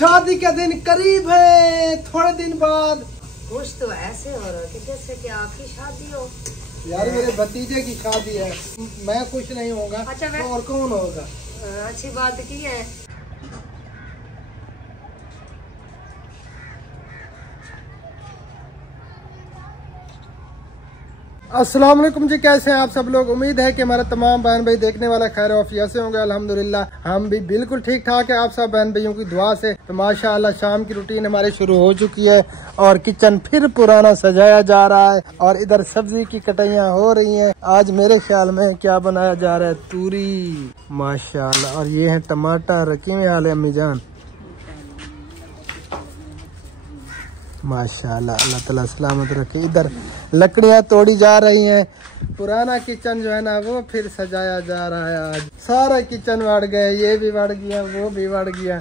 शादी का दिन करीब है, थोड़े दिन बाद। कुछ तो ऐसे हो रहा है जैसे कि आपकी शादी हो। यार मेरे भतीजे की शादी है, मैं खुश नहीं होगा। अच्छा, तो और कौन होगा? अच्छी बात की है। अस्सलाम वालेकुम जी, कैसे हैं आप सब लोग? उम्मीद है कि हमारा तमाम बहन भाई देखने वाला खैर वाफिया से होंगे। अल्हम्दुलिल्लाह हम भी बिल्कुल ठीक ठाक है, आप सब बहन भाइयों की दुआ से। तो माशाअल्लाह शाम की रूटीन हमारी शुरू हो चुकी है और किचन फिर पुराना सजाया जा रहा है और इधर सब्जी की कटाइयाँ हो रही हैं। आज मेरे ख्याल में क्या बनाया जा रहा है? तूरी माशाअल्लाह। और ये है टमाटर। किवें हाल है अम्मी जान? माशाअल्लाह, अल्लाह ताला सलामत रखे। इधर लकड़ियाँ तोड़ी जा रही हैं। पुराना किचन जो है ना वो फिर सजाया जा रहा है। आज सारा किचन बढ़ गया, ये भी बढ़ गया, वो भी बढ़ गया,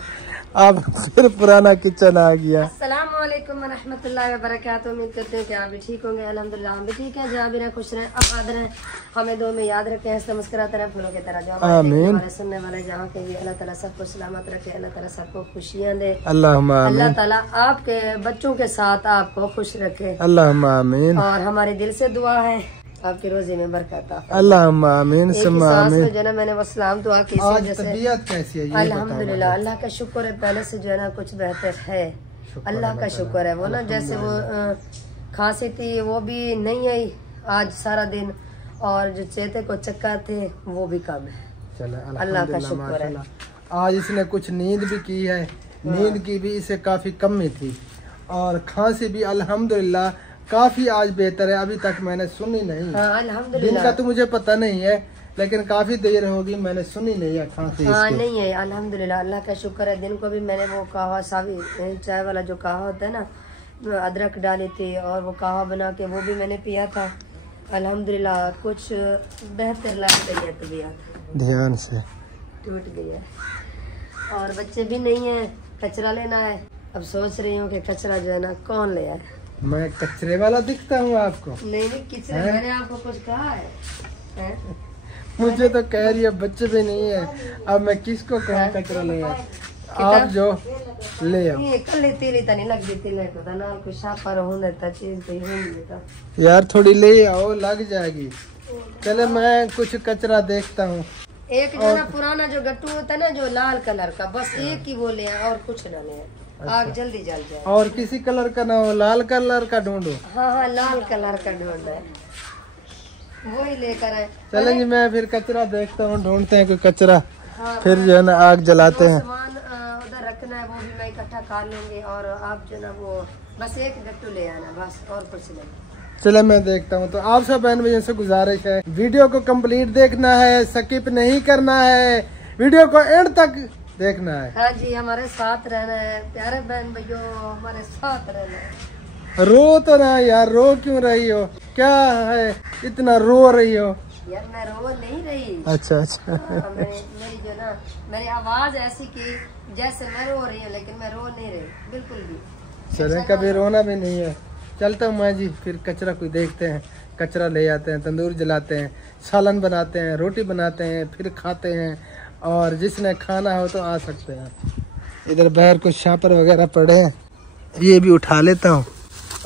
अब फिर पुराना किचन आ गया। अस्सलाम वालेकुम रहमतुल्लाहि व बरकातुहू। उम्मीद करते हैं कि आप भी ठीक होंगे। अल्हम्दुलिल्लाह हम भी ठीक हैं। जहाँ भी रहें खुश रहें, आबाद रहें, हमें दो में याद रखें, हंसते मुस्कुराते रहें फूलों की तरह। जो हमारे सुनने वाले जहाँ के भी, अल्लाह ताला सबको सलामत रखे, अल्लाह ताला सबको खुशियाँ दे। अल्लाह ताला आपके बच्चों के साथ आपको खुश रखे। अल्लाहुम्मा आमीन। और हमारे दिल से दुआ है आपकी रोजी में बरकत। अल्लाहुम्मा आमीन सुम्मा आमीन। जो है मैंने वो सलाम दुआ की। तबीयत कैसी है? अल्हम्दुलिल्लाह अल्लाह का शुक्र है, पहले से जो है ना कुछ बेहतर है। अल्लाह का शुक्र है। वो ना जैसे वो खांसी थी वो भी नहीं आई आज सारा दिन, और जो चेते को चक्कर थे वो भी कम है। अल्लाह का शुक्र है। आज इसने कुछ नींद भी की है, नींद की भी इसे काफी कमी थी, और खांसी भी अल्हम्दुलिल्लाह काफी आज बेहतर है। अभी तक मैंने सुनी नहीं। अल्हम्दुलिल्लाह। दिन का तो मुझे पता नहीं है, लेकिन काफी देर होगी मैंने सुनी नहीं है खांसी। नहीं है अल्हम्दुलिल्लाह, अल्लाह का शुक्र है। दिन को भी मैंने वो कहवा सावी चाय वाला जो कहवा होता है ना, अदरक डाली थी और वो कहवा बना के वो भी मैंने पिया था। अल्हम्दुलिल्लाह कुछ बेहतर लग गई है, तबीयत ध्यान से टूट गई है। और बच्चे भी नहीं है, कचरा लेना है। अब सोच रही हूँ कि कचरा जो है ना कौन ले आए। मैं कचरे वाला दिखता हूँ आपको? नहीं किचरे, मैंने आपको कुछ कहा है? मुझे तो कह रही है बच्चे भी नहीं है, अब मैं किसको कहूँ कचरा ले आए? आप जो ले आओ। यार थोड़ी ले आओ, लग जाएगी। चले मैं कुछ कचरा देखता हूँ। एक जो ना पुराना जो गट्टू होता है ना जो लाल कलर का, बस एक ही वो ले आए और कुछ न ले। आग जल्दी जल जाए। और किसी कलर का ना हो, लाल कलर का ढूंढो। हाँ लाल कलर का ढूंढ है, वही लेकर आए। चलें जी, मैं फिर कचरा देखता हूँ, ढूंढते हैं कोई कचरा। फिर जो है ना आग जलाते हैं। सामान उधर रखना है वो भी मैं इकट्ठा कर लूंगी, और आप जो ना वो बस एक गट्टू ले आना, बस और कुछ नहीं। चले मैं देखता हूँ। तो आप सब बहन भैया से गुजारिश है, वीडियो को कंप्लीट देखना है, स्किप नहीं करना है, वीडियो को एंड तक देखना है। हाँ जी, हमारे साथ रहना है प्यारे बहन भैया, हमारे साथ रहना है। रो तो ना यार, रो क्यों रही हो? क्या है इतना रो रही हो? यार मैं रो नहीं रही। अच्छा। मेरी जो ना मेरी आवाज ऐसी की जैसे मैं रो रही हूँ, लेकिन मैं रो नहीं रही बिल्कुल भी। चले कभी रोना भी नहीं है। चलता हूँ मैं जी, फिर कचरा कोई देखते हैं, कचरा ले आते हैं, तंदूर जलाते हैं, सालन बनाते हैं, रोटी बनाते हैं, फिर खाते हैं। और जिसने खाना हो तो आ सकते हैं। इधर बाहर कुछ शापर वगैरह पड़े हैं, ये भी उठा लेता हूँ।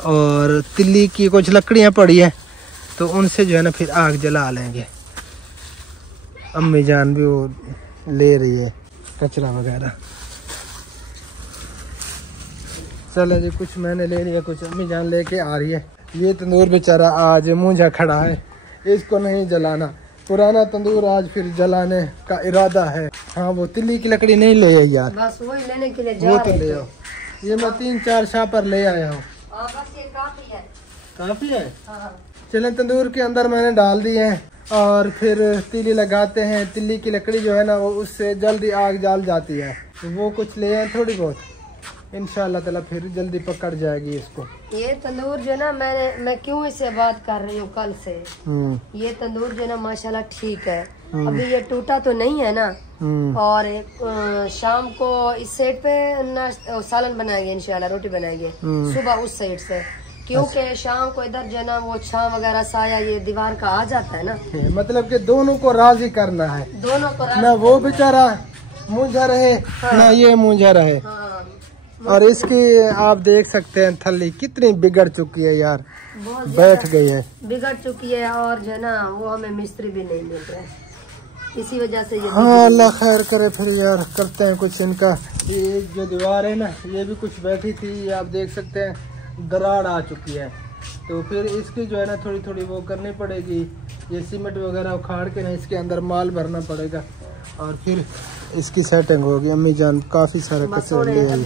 और तिल्ली की कुछ लकड़ियाँ पड़ी है, तो उनसे जो है ना फिर आग जला लेंगे। अम्मी जान भी वो ले रही है कचरा वगैरह। चलो जी, कुछ मैंने ले लिया, कुछ अम्मी जान लेके आ रही है। ये तंदूर बेचारा आज मुंझा खड़ा है, इसको नहीं जलाना। पुराना तंदूर आज फिर जलाने का इरादा है। हाँ वो तिल्ली की लकड़ी नहीं ले आई यार, बस वही लेने के लिए वो तो ले आओ। ये मैं 3-4 शापर ले आया हूँ। बस ये काफी है। काफी है। हाँ। चले तंदूर के अंदर मैंने डाल दिए हैं, और फिर तिल्ली लगाते हैं। तिल्ली की लकड़ी जो है ना वो उससे जल्दी आग जल जाती है, तो वो कुछ ले आए थोड़ी बहुत, इंशाअल्लाह ताला फिर जल्दी पकड़ जाएगी इसको। ये तंदूर जो ना मैं क्यों इससे बात कर रही हूँ कल से, ये तंदूर जो ना माशाल्लाह ठीक है। अभी ये टूटा तो नहीं है ना। और शाम को इस साइड पे सालन बनाएंगे इंशाल्लाह, रोटी बनाएंगे सुबह उस साइड से, क्योंकि शाम को इधर जो ना वो छांव वगैरह साया ये दीवार का आ जाता है ना। मतलब कि दोनों को राजी करना है, दोनों को ना वो बेचारा मुंझा रहे ना ये मुंझा रहे। और इसकी आप देख सकते हैं थल्ली कितनी बिगड़ चुकी है यार, बैठ गई है, बिगड़ चुकी है। और जो है ना वो हमें मिस्त्री भी नहीं मिल रहा है, इसी वजह से ये हाँ अल्लाह खैर करे फिर यार, करते हैं कुछ इनका। ये जो दीवार है ना ये भी कुछ बैठी थी, ये आप देख सकते हैं दरार आ चुकी है, तो फिर इसकी जो है ना थोड़ी थोड़ी वो करनी पड़ेगी। ये सीमेंट वगैरह उखाड़ के ना इसके अंदर माल भरना पड़ेगा और फिर इसकी सेटिंग होगी। अम्मी जान काफी सारे कचरे ले आई,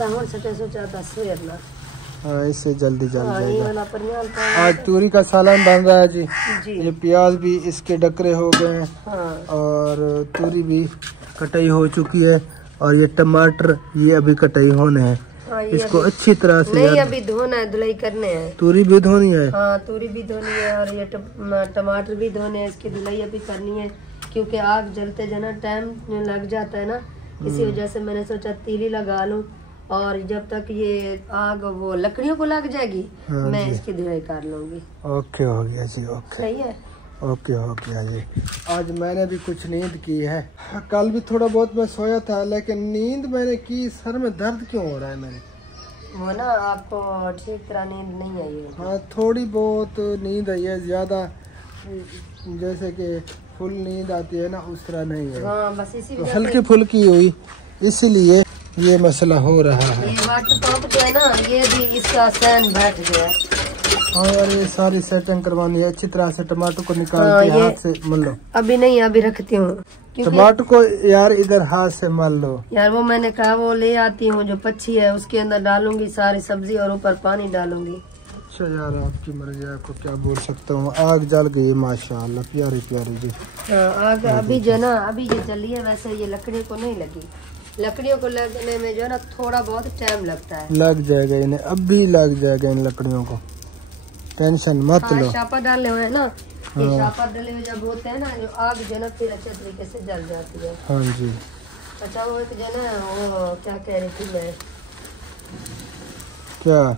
हाँ इससे जल्दी जल जाएगा। आज तूरी का सालन बन रहा है जी, ये प्याज भी इसके डकरे हो गए हैं। हाँ। और तूरी भी कटाई हो चुकी है और ये टमाटर ये अभी कटाई होने हैं। हाँ, इसको अच्छी तरह से नहीं अभी धोना है, धुलाई करने हैं। तूरी भी धोनी है, हाँ तूरी भी धोनी है और ये टमाटर भी धोने हैं, इसकी धुलाई अभी करनी है क्योंकि आग जलते जाना टाइम लग जाता है ना, इसी वजह से मैंने सोचा तीली लगा लूं और जब तक ये आग वो लकड़ियों को लग जाएगी मैं इसकी धुलाई कर लूंगी। ओके हो गया जी, ओके सही है, ओके हो गया जी। आज मैंने भी कुछ नींद की है, कल भी थोड़ा बहुत मैं सोया था लेकिन नींद मैंने की, सर में दर्द क्यों हो रहा है मेरे? वो ना आपको ठीक तरह नींद नहीं आई है। हाँ थोड़ी बहुत नींद आई है, ज्यादा जैसे कि फुल नींद आती है ना उस तरह नहीं है। हाँ बस इसी तो हल्की फुल्की हुई इसलिए ये मसला हो रहा है। ये वाटर पंप जो है ना ये भी इसका फैन बैठ गया। हाँ यार ये सारी सेटिंग करवानी है अच्छी तरह से। टमाटर को निकाल के हाथ से मल लो। अभी नहीं अभी रखती हूँ टमाटर को यार इधर हाथ से मल लो यार। वो मैंने कहा वो ले आती हूँ जो पच्छी है उसके अंदर डालूंगी सारी सब्जी और ऊपर पानी डालूंगी। अच्छा यार आपकी मर्जी, आपको क्या बोल सकता हूँ। आग जल गई माशाल्लाह, प्यारी प्यारी जी। आग अभी जो ना अभी ये जली है, वैसे ये लकड़ियों को नहीं लगी। लकड़ियों को लगने में जो है ना थोड़ा बहुत टाइम लगता है। लग जाएगा इन्हें, अब भी लग जाएगा इन लकड़ियों को, टेंशन मत लो। शापा डाले हुए है ना, ये शापा डाले हुए जब होते हैं ना जो आग जो ना फिर अच्छे तरीके से जल जाती है। हाँ जी। अच्छा वो एक जो ना वो क्या कह रही थी मैं, क्या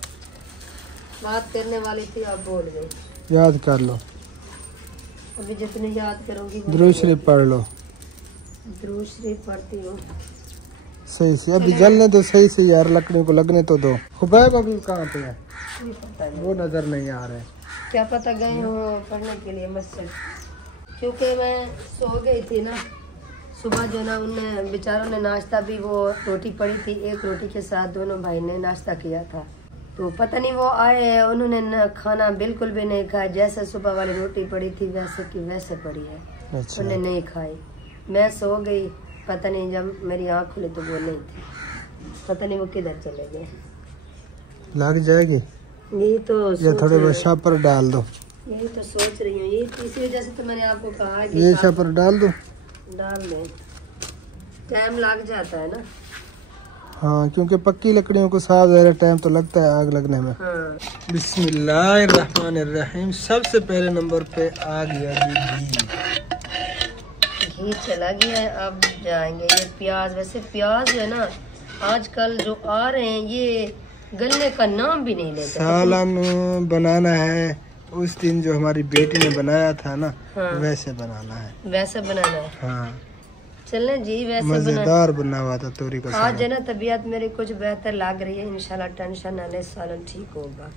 बात करने वाली थी आप भूल गई। याद कर लो, अभी जितनी याद करूंगी दुरूद शरीफ पढ़ लो। दुरूद शरीफ पढ़ती हूँ सही से, अभी जलने दो सही से यार, लकड़ियों को लगने तो दो। खुबैब अभी कहाँ पे है? वो नजर नहीं आ रहे। क्या पता गए हो पढ़ने के लिए मस्जिद, क्योंकि मैं सो गई थी ना। सुबह जो ना उनने बेचारों ने नाश्ता भी, वो रोटी पड़ी थी, एक रोटी के साथ दोनों भाई ने नाश्ता किया था। तो पता नहीं वो आए उन्होंने खाना बिल्कुल भी नहीं खाया, जैसे सुबह वाली रोटी पड़ी थी वैसे की वैसे पड़ी है। अच्छा। उन्हें नहीं खाई, मैं सो गई। पता नहीं जब मेरी आँख खुली तो वो नहीं थी, पता नहीं वो किधर चले गए। लग जाएगी यही तो ये, थोड़े बहुत शापर डाल दो। यही तो सोच रही हूँ, यही इसी वजह से तो मैंने आपको कहा कि ये शापर डाल दो। डाल दें, टाइम लग जाता है ना। हाँ क्योंकि पक्की लकड़ियों को साफ ज़्यादा टाइम तो लगता है आग लगने में। हाँ। बिस्मिल्लाहिर्रहमानिर्रहीम। सबसे पहले नंबर पे आ गया घी। घी चला गया है, अब जाएंगे ये प्याज। वैसे प्याज जो है ना आजकल जो आ रहे हैं ये गलने का नाम भी नहीं लेते। सालन बनाना है, उस दिन जो हमारी बेटी ने बनाया था ना, हाँ। वैसे बनाना है। वैसे बनाना है, हाँ चलने जी वैसे मजेदार बना हुआ था तोरी का। आज है ना तबीयत मेरी कुछ बेहतर लग रही है, इंशाल्लाह टेंशन ना ले, सालन ठीक होगा।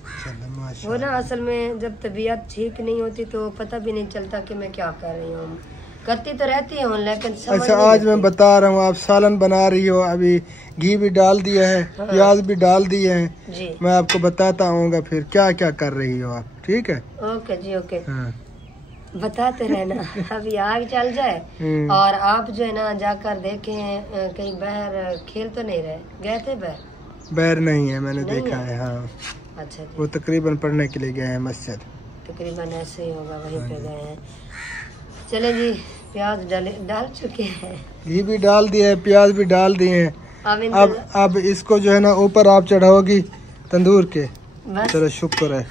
वो ना असल में जब तबीयत ठीक नहीं होती तो पता भी नहीं चलता कि मैं क्या कर रही हूँ। करती तो रहती हूँ लेकिन अच्छा आज मैं बता रहा हूँ, आप सालन बना रही हो, अभी घी भी डाल दिया है, हाँ। प्याज भी डाल दिए हैं जी। मैं आपको बताता हूँ फिर क्या क्या कर रही हो आप, ठीक है? ओके जी ओके। हाँ। बताते रहना। अभी आग चल जाए और आप जो है ना जाकर देखें कहीं बाहर खेल तो नहीं रहे, गए थे बाहर? बाहर नहीं है, मैंने देखा है। हाँ अच्छा जी। वो तकरीबन पढ़ने के लिए गए हैं मस्जिद। तकरीबन ऐसे ही होगा, वहीं पे गए हैं। चले जी, प्याज डाल चुके हैं, घी भी डाल दिया है, प्याज भी डाल दिए हैं। अब इसको जो है ना ऊपर आप चढ़ाओगी तंदूर के। चलो शुक्र है।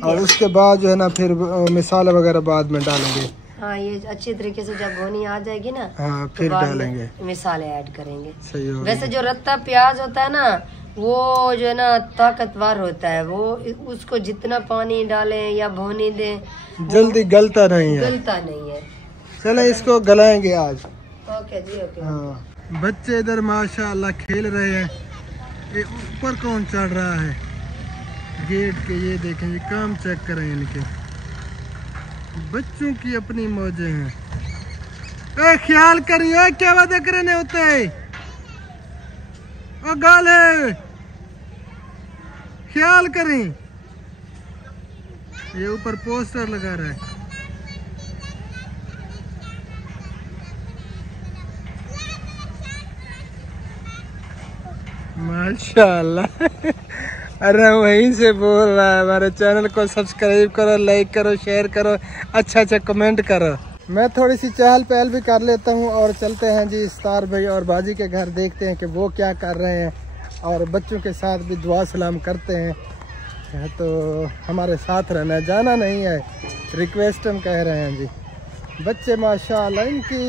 और उसके बाद जो है ना फिर मसाला वगैरह बाद में डालेंगे। हाँ ये अच्छी तरीके से जब भुनी आ जाएगी ना, हाँ फिर तो डालेंगे, मसाले ऐड करेंगे। सही हो। वैसे जो रत्ता प्याज होता है ना वो जो है ना ताकतवर होता है, वो उसको जितना पानी डालें या भुनी दें जल्दी गलता नहीं है, नहीं है। चलो इसको गलाएंगे आज। ओके जी ओके। हाँ बच्चे इधर माशाल्लाह खेल रहे हैं ये ऊपर कौन चढ़ रहा है गेट के? ये देखें, ये काम चेक करें इनके। बच्चों की अपनी मौजें हैं। ए ख्याल करिए, क्या वादे करने होते है? ओ गाले ख्याल करें। ये ऊपर पोस्टर लगा रहा है। माशाल्लाह। अरे वहीं से बोल रहा है। हमारे चैनल को सब्सक्राइब करो, लाइक करो, शेयर करो, अच्छा अच्छा कमेंट करो। मैं थोड़ी सी चहल पहल भी कर लेता हूँ और चलते हैं जी इस्तार भाई और बाजी के घर, देखते हैं कि वो क्या कर रहे हैं और बच्चों के साथ भी दुआ सलाम करते हैं। तो हमारे साथ रहना, जाना नहीं है, रिक्वेस्ट हम कह रहे हैं जी। बच्चे माशाल्लाह, इनकी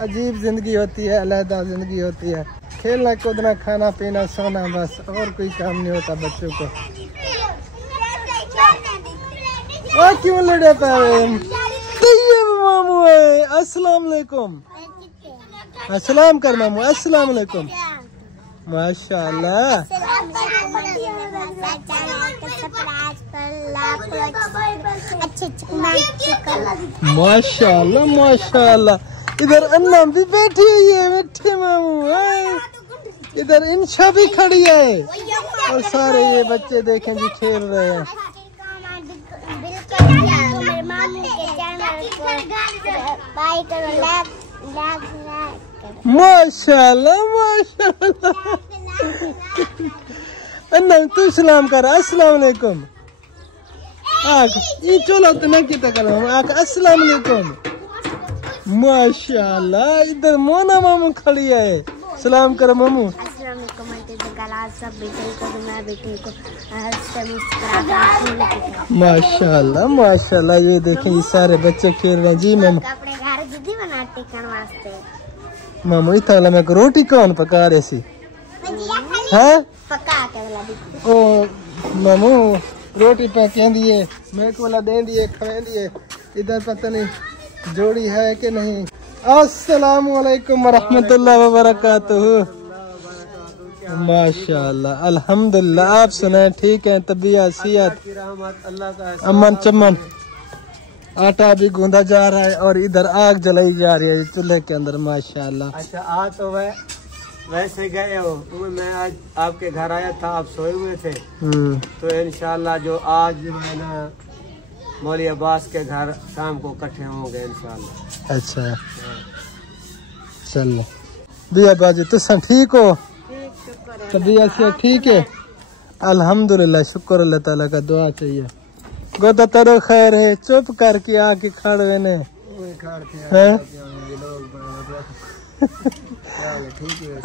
अजीब ज़िंदगी होती है, अलहदा ज़िंदगी होती है। खेलना कूदना, खाना पीना, सोना, बस और कोई काम नहीं होता बच्चों को। और क्यों लड़े पाए? मामू है। अस्सलाम वालेकुम। अस्सलाम कर मामू, अस्सलाम वालेकुम। माशाल्लाह माशाल्लाह माशाल्लाह। इधर अन्ना भी बैठी हुई है, बैठे मामू है। इधर इंशा भी खड़ी है और सारे ये बच्चे देखें जी खेल रहे हैं। माशाल्लाह माशाल्लाह। अन्ना तू सलाम कर, अस्सलाम वालेकुम। ये चलो तो ना कितना करो, अस्सलाम वालेकुम। माशाल्लाह, इधर मोना मामू खड़ी है, सलाम करो मामू। माशाल्लाह माशाल्लाह। ये देखें ये सारे बच्चे खेल रहे हैं जी। मामू मामू इतना मैं रोटी कौन पका रहे सी? हाँ ओ मामू रोटी पका दिए, मैं को वाला दे दिए, खवे दिए। इधर पता नहीं जोड़ी है कि नहीं। अस्सलामु अलैकुम वरहमतुल्लाह वबरकातुहू। माशाल्लाह अल्हम्दुलिल्लाह। आप सुनाए ठीक है? तबीयत सेहत अमन चमन। आटा भी गूंदा जा रहा है और इधर आग जलाई जा रही है चूल्हे के अंदर। माशाल्लाह। अच्छा आज तो वैसे गए हो, मैं आज आपके घर आया था, आप सोए हुए थे। तो इंशाल्लाह जो आज है ना मौली अब्बास के घर शाम को इकट्ठे होंगे इंशाल्लाह। अच्छा चलो दिया बाजी, तुम ठीक हो? तबीयत से ठीक है? अल्हम्दुलिल्लाह, शुक्र अल्लाह ताला का, दुआ चाहिए। गोदा तरो खैर है, चुप करके आके खड़े ने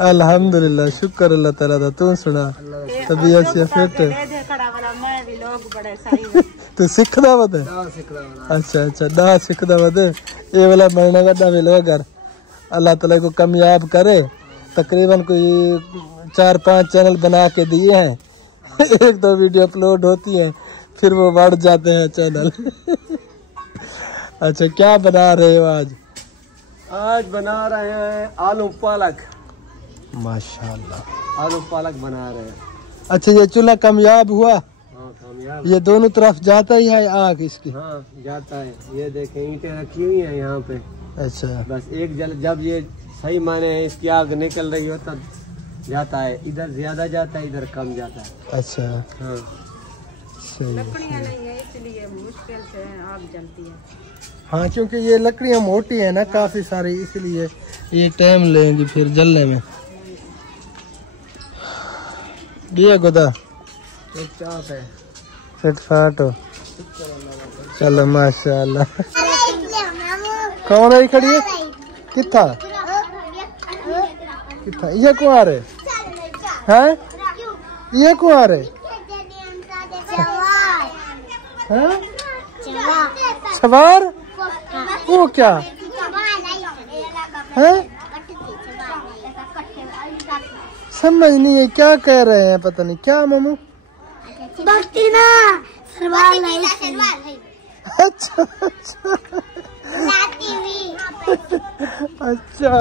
अल्हम्दुलिल्लाह, शुक्र अल्लाह ताला का। तू सुना तबीयत से फिट? तू सिखदा वदे? अच्छा अच्छा डा सिखदा वदे। ये वाला मरने का वेलोगर अल्लाह ताला को कामयाब करे। तकरीबन कोई 4-5 चैनल बना के दिए हैं, 1-2 वीडियो अपलोड होती है, फिर वो बढ़ जाते हैं चैनल। अच्छा क्या बना रहे हो आज? आज बना रहे हैं आलू पालक। माशाल्लाह आलू पालक बना रहे हैं। अच्छा ये चूल्हा कामयाब हुआ? हाँ कामयाब। ये दोनों तरफ जाता ही है आग इसकी? हाँ जाता है। ये देखें ईंटें रखी हुई हैं यहाँ पे। अच्छा बस एक जब ये सही माने है इसकी आग निकल रही हो तब जाता है। इधर ज्यादा जाता है, इधर कम जाता है। अच्छा हाँ लकड़ियाँ नहीं है इसलिए मुश्किल से आग जलती है। हाँ क्योंकि ये लकड़ियाँ मोटी है ना काफी सारी, इसलिए ये टाइम लेंगी फिर जलने में। दिया गोदा फिट फाट हो। चलो माशाल्लाह। कौन है खड़ी है? किथा किथा ये को आ रहे हैं? ये को आ रहे हैं? सवार वो क्या है? समझ नहीं है क्या कह रहे हैं, पता नहीं क्या मामू। अच्छा अच्छा अच्छा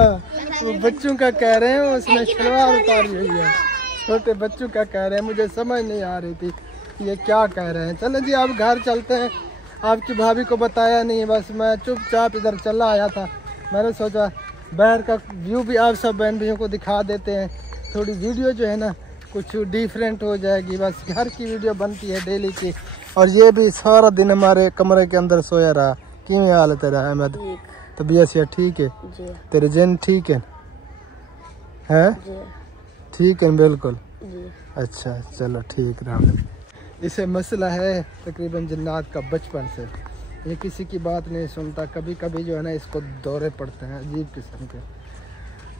वो बच्चों का कह रहे हैं, उसने शलवार उतारी हुई है। छोटे बच्चों का कह रहे हैं, मुझे समझ नहीं आ रही थी ये क्या कह रहे हैं। चलो जी आप घर चलते हैं, आपकी भाभी को बताया नहीं, बस मैं चुपचाप इधर चला आया था। मैंने सोचा बाहर का व्यू भी आप सब बहन भाइयों को दिखा देते हैं, थोड़ी वीडियो जो है ना कुछ डिफरेंट हो जाएगी। बस घर की वीडियो बनती है डेली की। और ये भी सारा दिन हमारे कमरे के अंदर सोया रहा। किमें हाल है तेरा अहमद? तबीयत से ठीक है? तेरे जन ठीक है? ठीक है बिल्कुल। अच्छा चलो ठीक रहा। इसे मसला है तकरीबन जन्नात का बचपन से, ये किसी की बात नहीं सुनता। कभी कभी जो है ना इसको दौरे पड़ते हैं अजीब किस्म के।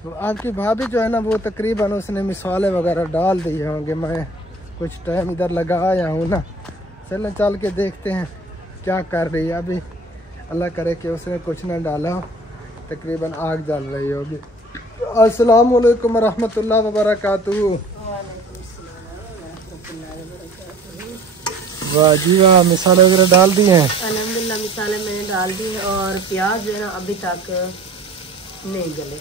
तो आपकी भाभी जो है ना वो तकरीबन उसने मिसाले वगैरह डाल दिए होंगे। मैं कुछ टाइम इधर लगा आया हूँ ना, चलो चल के देखते हैं क्या कर रही है। अभी अल्लाह करे कि उसने कुछ ना डाला हो, तकरीबन आग जल रही होगी। अस्सलाम वालेकुम रहमतुल्लाह व बरकातहू। वाह जी वाह, मिसाले वगैरह डाल दिए हैं? अल्हम्दुलिल्लाह मिसाले मैंने डाल दी है। और प्याज जो है ना अभी तक नहीं गले,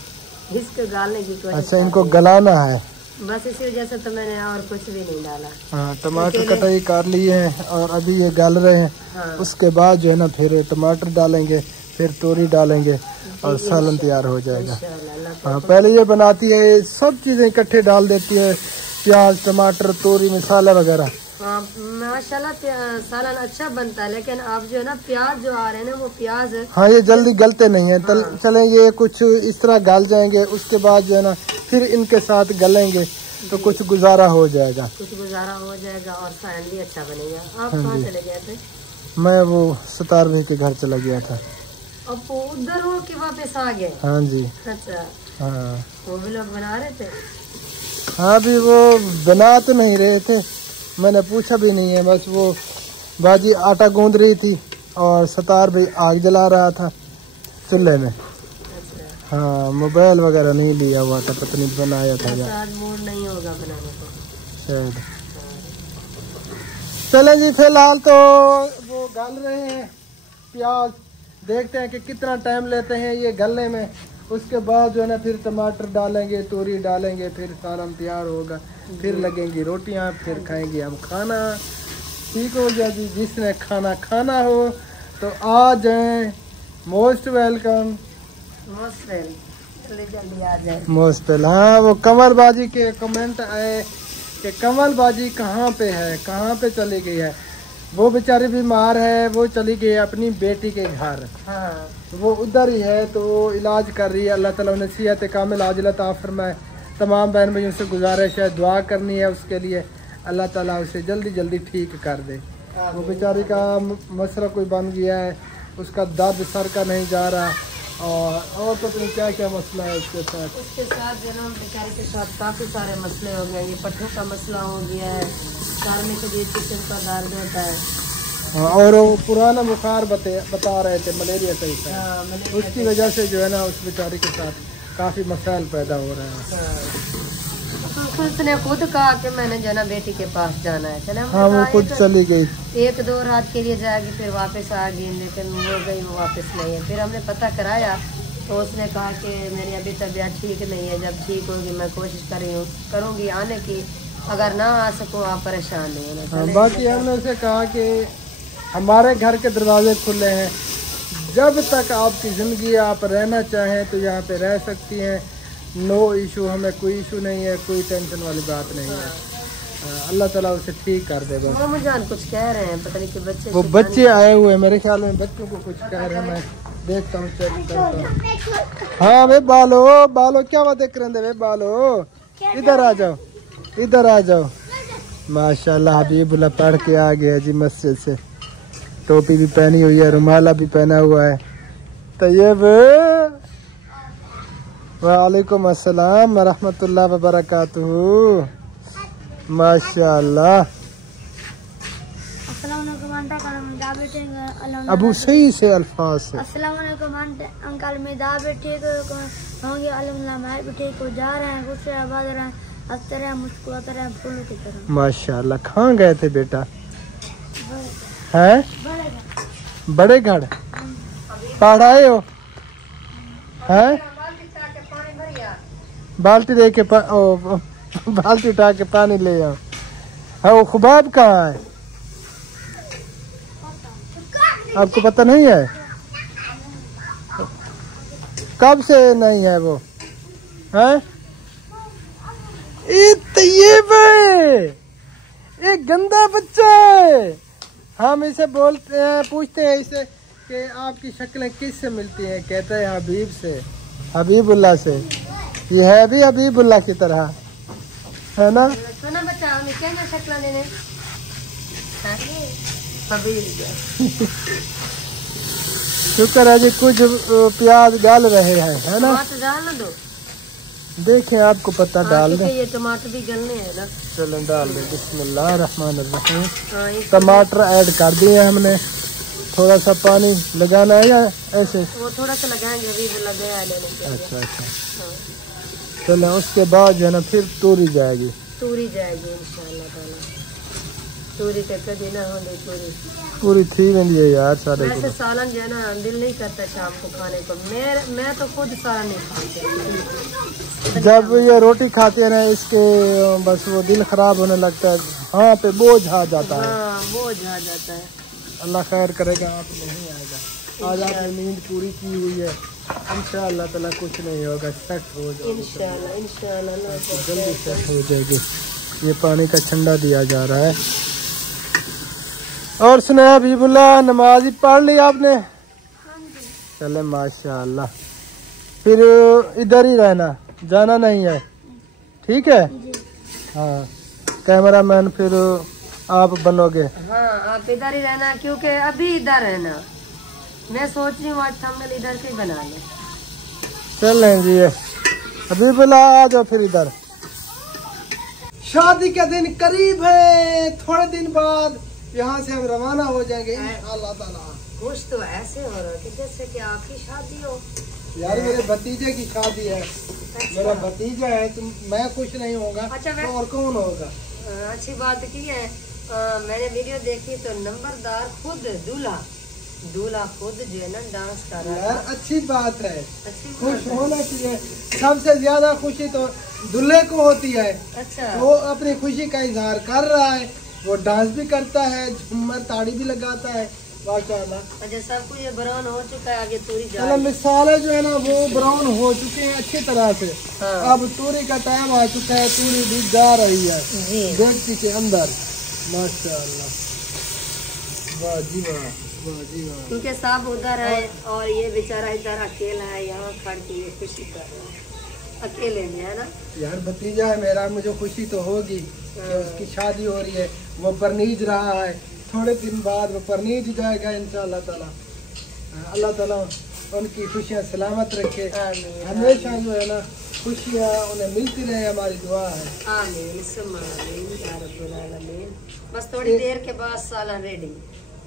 इसको गालने की कोशिश। अच्छा इनको गलाना है बस, इसी वजह से तो मैंने और कुछ भी नहीं डाला। हाँ टमाटर कटाई कर लिए हैं और अभी ये गल रहे हैं। हाँ। उसके बाद जो है ना फिर टमाटर डालेंगे, फिर तोरी डालेंगे और सालन तैयार हो जाएगा। हाँ पहले ये बनाती है सब चीजें इकट्ठे डाल देती है, प्याज टमाटर तोरी मसाला वगैरह। माशाल्लाह सालन अच्छा बनता है, लेकिन आप जो है ना प्याज जो आ रहे हैं ना वो प्याज। हाँ ये जल्दी गलते नहीं है। हाँ। चलें ये कुछ इस तरह गल जाएंगे, उसके बाद जो है ना फिर इनके साथ गलेंगे तो कुछ गुजारा हो जाएगा। और सालन भी अच्छा बनेगा। आप कहाँ चले गए थे? मैं वो सतार भाई के घर चला गया था। अब उधर हो कि वापस आ गए? हाँ जी। अच्छा हाँ वो भी लोग बना रहे थे? हाँ भी वो बना तो नहीं रहे थे, मैंने पूछा भी नहीं है। बस वो बाजी आटा गूंद रही थी और सतार भी आग जला रहा था चूल्हे में। अच्छा। हाँ मोबाइल वगैरह नहीं लिया हुआ था, पता नहीं बनाया था या मूड नहीं होगा बनाने को शायद। चले जी फिलहाल तो वो गल रहे हैं प्याज, देखते हैं कि कितना टाइम लेते हैं ये गलने में। उसके बाद जो है ना फिर टमाटर डालेंगे, तोरी डालेंगे, फिर सालन तैयार होगा, फिर लगेंगी रोटियां, फिर खाएंगे हम खाना। ठीक हो गया जी, जिसने खाना खाना हो तो आ जाए, मोस्ट वेलकम। Most well. हाँ वो कमल बाजी के कमेंट आए कि कमल बाजी कहाँ पे है, कहाँ पे चली गई है। वो बेचारी बीमार है, वो चली गई अपनी बेटी के घर। हाँ। वो उधर ही है तो इलाज कर रही है। अल्लाह ताला उन्हें सेहत कामिल आजिल अता फरमाए। तमाम बहन भाइयों से गुजारिश है दुआ करनी है उसके लिए, अल्लाह ताला उसे जल्दी जल्दी ठीक कर दे। वो बेचारी का मसला कोई बन गया है, उसका दर्द सर का नहीं जा रहा और पता नहीं क्या क्या मसला है उसके साथ। जन्म बेचारी के साथ काफ़ी सारे मसले हो गए। ये पट्टों का मसला हो गया है, सारने के लिए किस्म का दर्द होता है। और वो पुराना बुखार बता रहे थे, मलेरिया सही था। उसकी वजह से जो है ना उस बेचारी के साथ काफ़ी मसाइल पैदा हो रहे हैं। उसने खुद कहा कि मैंने जो है ना बेटी के पास जाना है। चले हाँ वो खुद चली गई, 1-2 रात के लिए जाएगी फिर वापस आ गई, लेकिन वो गई वो वापस नहीं है। फिर हमने पता कराया तो उसने कहा कि मेरी अभी तबीयत ठीक नहीं है, जब ठीक होगी मैं कोशिश करूँगी आने की, अगर ना आ सकूँ आप परेशान नहीं होना। हाँ, बाकी हमने उसे कहा कि हमारे घर के दरवाजे खुले हैं, जब तक आपकी ज़िंदगी आप रहना चाहें तो यहाँ पे रह सकती हैं। नो इशू, हमें कोई इशू नहीं है, कोई टेंशन वाली बात नहीं है। अल्लाह ताला उसे ठीक कर दे। बस मुझान कुछ कह रहे हैं, पता नहीं कि बच्चे, वो बच्चे आए हुए हैं मेरे ख्याल में, बच्चों को कुछ कह रहे हैं, मैं देखता हूँ चेक करता हूँ। हाँ वे बालो क्या बातें कर रहे वे बालो, इधर आ जाओ, इधर आ जाओ। माशाल्लाह हबीबुल्लाह पढ़ के आ गया जी मस्जिद से, टोपी भी पहनी हुई है, रुमाला भी पहना हुआ है। तैयब वालेकुम अस्सलाम रहमतुल्लाह व बरकातहू। माशाल्लाह अबू सही से अल्फाज से अस्सलाम वालेकुम अंकल, मैं दा बैठे होंगे अल्हम्दुलिल्लाह बैठे को जा रहे हैं, खुश रहे, आबाद रहे, हंसते रहे, मुस्कुराते रहे, फूलों की तरह। माशाल्लाह। कहाँ गए थे बेटा? हैं बड़े घर पढ़ आए हो? हैं बाल्टी दे के बाल्टी उठा के पानी ले आओ। हाँ वो खुबाब कहाँ है? आपको पता नहीं है? कब से नहीं है वो? हैं? ये गंदा बच्चा है। हम इसे बोलते हैं, पूछते हैं इसे कि आपकी शक्लें किससे मिलती हैं? कहते हैं हबीब से, हबीबुल्लाह से। ये है भी हबीबुल्लाह की तरह, है ना? सुना बच्चा, हमें क्या ना शक्ल देने शुक्र है जी कुछ प्याज डाल रहे हैं, है ना? टमाटर डाल ना दो। देखें आपको पता डाल दें। ये टमाटर भी गलने हैं ना। चलो डाल दें। बिस्मिल्लाह रहमान रहीम। हाँ, टमाटर ऐड कर दिए हमने। थोड़ा सा पानी लगाना है या ऐसे? वो थोड़ा सा लगाएंगे, अभी वो लगाया है लेने के लिए। अच्छा। चलो उसके बाद जो है ना फिर तूरी जाएगी। तूरी जाएगी इंशाल्लाह ताला। तूरी के कभी ना होंगे पूरी थी नहीं है यार सारे। वैसे सालन जो है ना दिल नहीं करता शाम को खाने को। मैं तो खुद सालन नहीं खाती। जब ये रोटी खाते हैं ना इसके बस वो दिल खराब होने लगता है। हाँ पे बोझ आ जाता है। हाँ बोझ आ जाता है। अल्लाह खैर करेगा, आप नहीं आएगा। आज आपने नींद पूरी की हुई है, इंशाअल्लाह ताला कुछ नहीं होगा, सेट हो जाएगा इंशाअल्लाह जल्दी सेट हो जाएगी। ये पानी का ठंडा दिया जा रहा है। और सुना हबीबुल्लाह, नमाज ही पढ़ ली आपने? चले माशाअल्लाह। फिर इधर ही रहना, जाना नहीं है, ठीक है? हाँ कैमरामैन फिर आप बनोगे। हाँ आप इधर ही रहना, क्योंकि अभी इधर रहना। मैं सोच रही हूँ आज थंबनेल इधर के बना ले। चल जी हबीबुल्लाह आ जाओ फिर इधर। शादी का दिन करीब है, थोड़े दिन बाद यहाँ से हम रवाना हो जाएंगे इंशाअल्लाह ताला। खुश तो ऐसे हो रहा है जैसे कि आपकी शादी हो। यार मेरे भतीजे की शादी है। मेरा भतीजा है, तुम मैं खुश नहीं होगा अच्छा, तो और कौन होगा? अच्छी बात की है। मैंने वीडियो देखी तो नंबरदार खुद दूल्हा खुद जो है ना डांस कर रहा है। यार अच्छी बात है, खुश है। होना चाहिए। सबसे ज्यादा खुशी तो दूल्हे को होती है। अच्छा वो अपनी खुशी का इजहार कर रहा है, वो डांस भी करता है, झूमर ताड़ी भी लगाता है माशाअल्लाह। अच्छा सब कुछ ये ब्राउन हो चुका है, आगे तूरी जा चलो मिसाले जो है ना वो ब्राउन हो चुके हैं अच्छी तरह से। हाँ। अब तूरी का टाइम आ चुका है, तूरी भी जा रही है जी। देखती के अंदर माशाअल्लाह। वाह जी वाह, वाह जी वाह। क्योंकि सब उधर है और ये बेचारा इधर अकेला है, यहाँ खड़ के ये खुशी कर रहा है अकेले में, है ना? यार भतीजा है मेरा, मुझे खुशी तो होगी कि उसकी शादी हो रही है। वो परनीज रहा है, थोड़े दिन बाद वो परनीज जाएगा इंशाअल्लाह ताला। अल्लाह ताला उनकी खुशियाँ सलामत रखे, हमेशा जो है ना खुशियाँ उन्हें मिलती रहे, हमारी दुआ है। आमीन सुम्मा आमीन या रब्बुल आलमीन। बस थोड़ी देर के बाद सालन रेडी।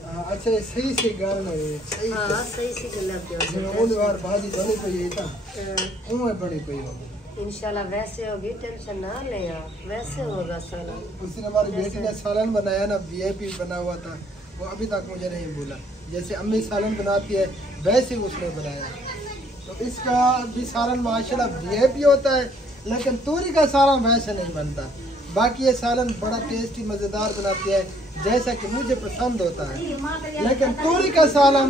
अच्छा सही से गाल नहीं सही हाँ सही सी गलत बार भाजी बनी पई था उम्र बड़ी पई होगी इंशाल्लाह। वैसे होगी, टेंशन ना ले आप, वैसे होगा सालन। उस दिन हमारी बेटी ने सालन बनाया ना, वीआईपी बना हुआ था, वो अभी तक मुझे नहीं भूला। जैसे अम्मी सालन बनाती है वैसे उसने बनाया। तो इसका भी सालन माशाल्लाह वीआईपी होता है, लेकिन तूरी का सालन वैसे नहीं बनता। बाकी ये सालन बड़ा टेस्टी मज़ेदार बनाती है जैसा कि मुझे पसंद होता है, लेकिन तूरी का सालन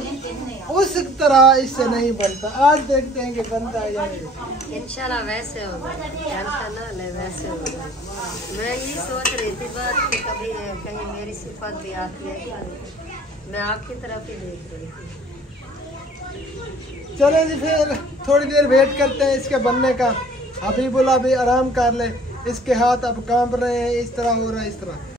उस तरह इससे नहीं बनता। आज देखते हैं कि बनता है या नहीं। इंशाल्लाह वैसे होगा, टेंशन ना ले, वैसे होगा। मैं ये सोच रही थी बात कि कभी कहीं मेरी सिफत भी आती है, मैं आपकी तरफ ही देख रही थी। चले जी फिर थोड़ी देर वेट करते हैं इसके बनने का। हबीबुल्लाह भी आराम कर ले, इसके हाथ अब कांप रहे हैं, इस तरह हो रहा है, इस तरह।